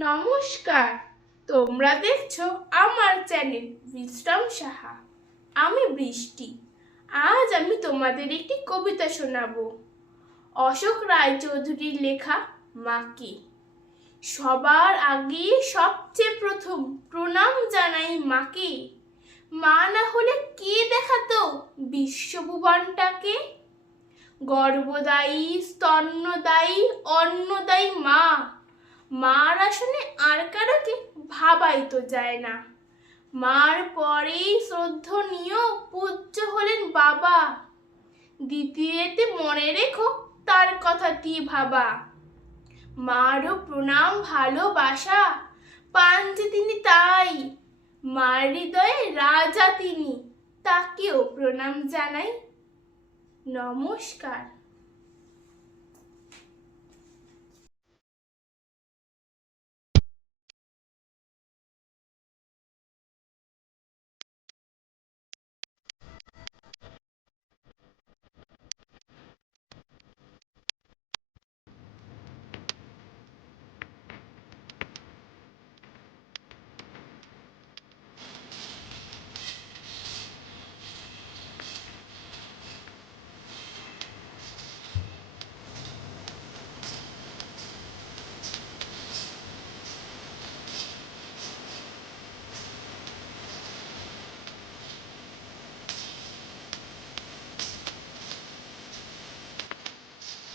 নমস্কার, তোমরা দেখছো আমার চ্যানেল উইজডম সাহা। আমি বৃষ্টি। আজ আমি তোমাদের একটি কবিতা শোনাবো। অশোক রায়চৌধুরীর লেখা মাকে। সবার আগে সবচেয়ে প্রথম প্রণাম জানাই মাকে। মা না হলে কে দেখাতো বিশ্বভুবনটাকে? গর্ভদায়ী, স্তন্যদায়ী, অন্নদায়ী মা। মার আসনে আর কারোকে ভাবাই তো যায় না। মার পরেই শ্রদ্ধনীয় পূজ্য হলেন বাবা। দ্বিতীয়তে মনে রেখো তার কথাটি ভাবা। মারও প্রণাম ভালোবাসা পান যে তিনি তাই। মার হৃদয়ে রাজা তিনি, তাকেও প্রণাম জানাই। নমস্কার।